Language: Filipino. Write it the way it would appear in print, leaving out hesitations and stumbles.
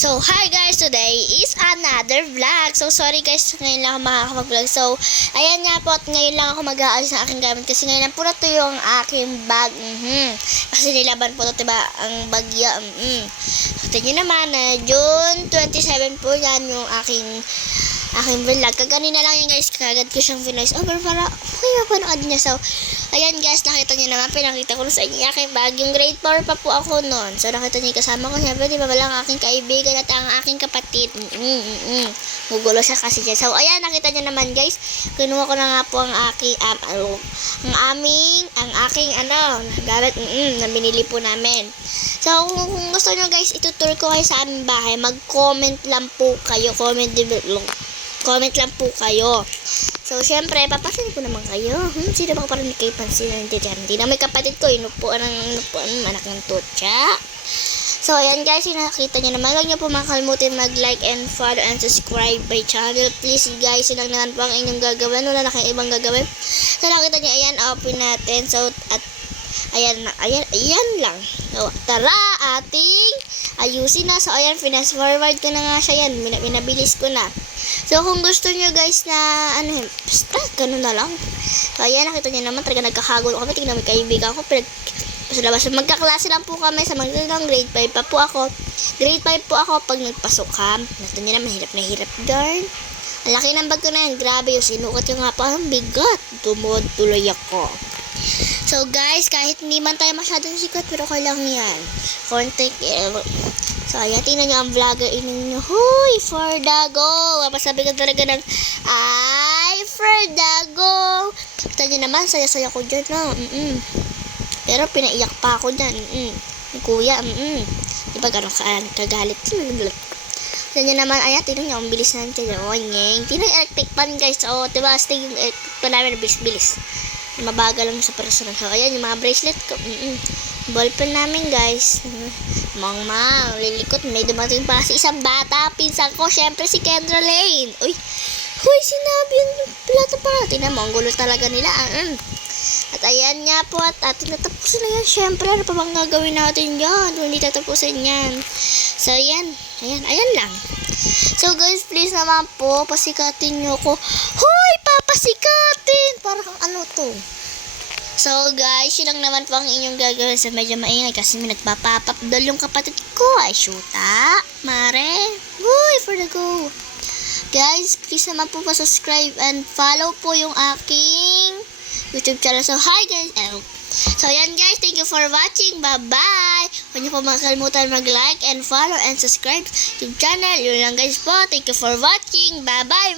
So, hi guys! Today is another vlog. So, sorry guys, ngayon lang ako makakapag-vlog. So, ayan nga po at ngayon lang ako mag-aayos ng aking gamit kasi ngayon lang po na ito yung aking bag. Kasi nilaban po ito, diba? Ang bagya. Kita nyo naman na June 27 po yan yung aking vlog. Kaganina lang yan guys, kagad ko siyang finalize over para mapanood niya. So, ayan guys, nakita niyo naman, pinakita ko sa inyo yung aking bag. Yung grade 4 pa po ako noon. So, nakita niyo kasama ko. Siyempre, di ba ang aking kaibigan at ang aking kapatid. Gugulo siya kasi dyan. So, ayan, nakita niyo naman guys. Kinuha ko na nga po ang aking, gamit, na binili po namin. So, kung gusto niyo guys, itutur ko kayo sa aming bahay. Mag-comment lang po kayo. Comment lang po kayo. So, syempre, papasin ko naman kayo. Sino ba parang kayo pansin? Hindi na may kapatid ko. Inupuan anak ng tutsa. So, ayan guys, nakita nyo naman. Huwag nyo po makalimutin mag-like and follow and subscribe my channel. Please guys, yun lang naman po ang inyong gagawin. Wala na kayong ibang gagawin. So, nakita nyo, ayan, open natin. So, at ayan lang. So, tara, ating ayusin na. So, ayan, fast forward ko na nga siya yan. Minabilis ko na. So, kung gusto nyo guys na, basta, ganun na lang. So, ayan, nakita nyo naman, talaga nagkakagulo kami. Tignan mo, kaibigan ko, sa labas. Magkaklase lang po kami sa magandang grade 5 pa po ako. Grade 5 po ako pag nagpasok ka. Nakita nyo naman, hirap na hirap, darn. Ang laki ng bag ko na yan. Grabe, yung sinukat yung nga pa. Ang bigat. Tumod tuloy ako. So, guys, kahit hindi man tayo masyadong sikat, pero okay lang yan. Contact, So, ayan, tingnan nyo ang vlogger ninyo. Huy, for the go! Mapasabi ka talaga ng, ay, for the go! Kita nyo naman, saya-saya ko dyan, no? Pero pinaiyak pa ako dyan, Kuya, Diba gano'n kagalit? Kita nyo naman, ayan, tingnan nyo, ang bilis na natin. Tingnan yung electric pan, guys. O, diba, stig yung electric pan namin, bilis-bilis. Mabagal lang sa personal. So, ayan, yung mga bracelet ko. Ballpen namin, guys. Lilikot. May dumating pa si isang bata. Pinsan ko, syempre si Kendra Lane. Uy, sinabi yung plata pa. Tingnan mo, ang gulo talaga nila. At ayan nga po, at atin natapusin na yan. Syempre, ano pa bang gagawin natin yan? Hindi tatapusin yan. So, ayan lang. So, guys, please naman po, pasikatin nyo ko. Hoy, papasikatin! Parang ano to? So, guys, yun lang naman po ang inyong gagawin sa medyo maingay kasi may nagpapapapdol yung kapatid ko. Ay, shoota, mare. Uy, for the go. Guys, please naman po pa-subscribe and follow po yung aking YouTube channel. So, hi guys. So, yan guys. Thank you for watching. Bye-bye. Huwag niyo po makalimutan mag-like and follow and subscribe YouTube channel. Yun lang guys po. Thank you for watching. Bye-bye.